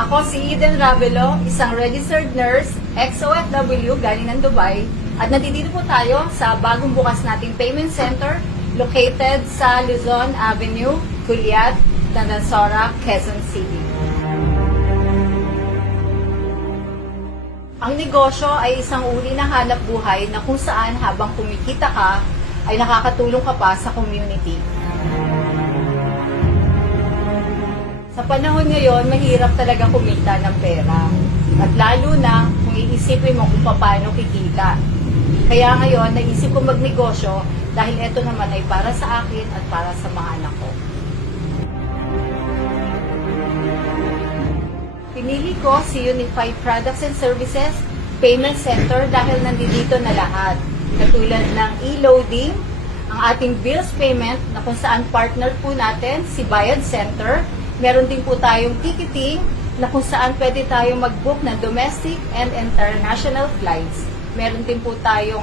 Ako si Eden Ravelo, isang registered nurse, ex-OFW galing ng Dubai, at nandito po tayo sa bagong bukas nating payment center located sa Luzon Avenue, Culiat, Tandansora, Quezon City. Ang negosyo ay isang uri ng hanap buhay na kung saan habang kumikita ka, ay nakakatulong ka pa sa community. Sa panahon ngayon, mahirap talaga kumita ng pera. At lalo na kung iisipin mo kung paano kikita. Kaya ngayon, naisip ko magnegosyo dahil ito naman ay para sa akin at para sa mga anak ko. Pinili ko si Unified Products and Services Payment Center dahil nandito na lahat. Katulad ng e-loading, ang ating bills payment na kung saan partner po natin si Bayad Center. Meron din po tayong ticketing na kung saan pwede tayong mag-book ng domestic and international flights. Meron din po tayong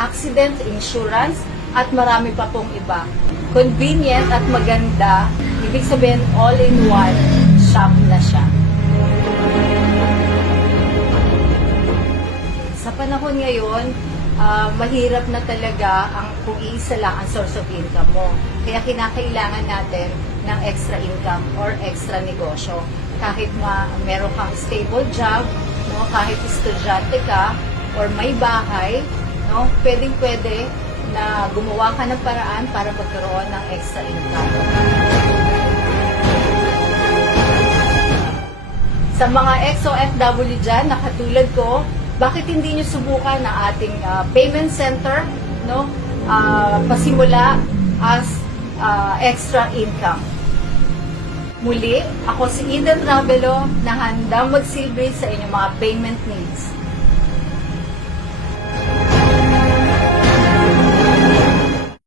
accident insurance at marami pa pong iba. Convenient at maganda, ibig sabihin all-in-one shop na siya. Sa panahon ngayon, mahirap na talaga kung iisa lang ang source of income mo. Kaya kinakailangan natin ng extra income or extra negosyo. Kahit meron kang stable job, no, kahit estudyante ka or may bahay, no, pwedeng-pwede na gumawa ka ng paraan para magkaroon ng extra income. Sa mga ex-OFW dyan na katulad ko, bakit hindi nyo subukan ang ating payment center, no? Pasimula as extra income. Muli, ako si Eden Ravelo na handang magsilbi sa inyong mga payment needs.